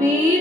be